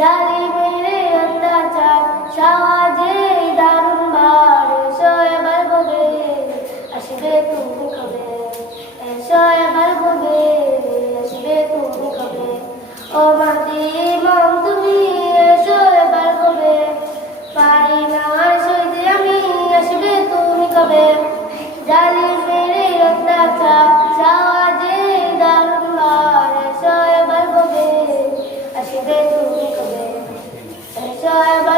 জালিমের অত্যাচার সমাজে দারুণ বার এসো এবার বলে আসবে তুমি কবে? এসো bye.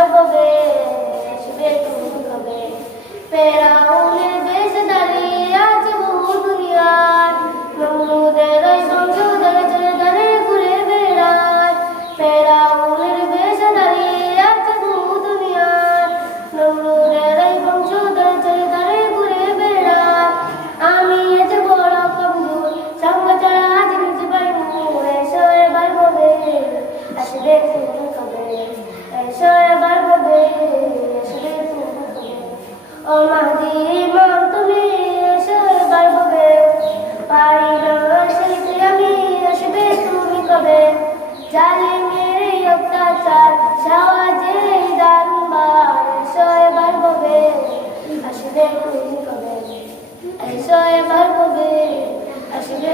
জালিমের অত্যাচার সমাজে গান বার শয়বার হবে আসবে তুমি কবে? শয়বার হবে আসবে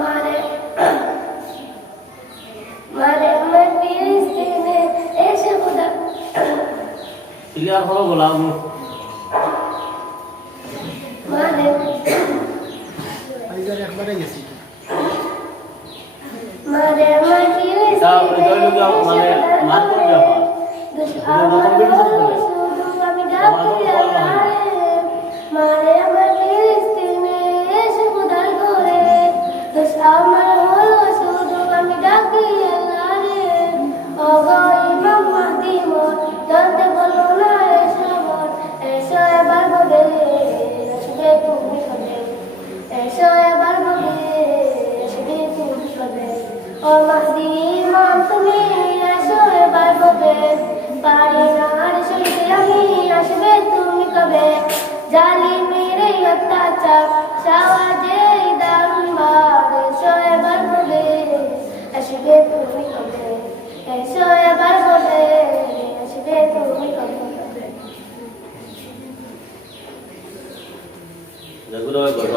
মারে মারে আমার পিস দিনে এসে খোদা ক্লিয়ার হলো বলাম মারে। একবারে গেছি। মানে অমাহদিনী ইমাম তুমি রাসূল বারকতে পারি না রাসূলকে আমি আসবে তুমি কবে জানি মেরে অত্যাচার সাওয়াজে দারুণ বার শয়ে বারকতে আসবে তুমি কবে শয়ে বারকতে আসবে তুমি কবে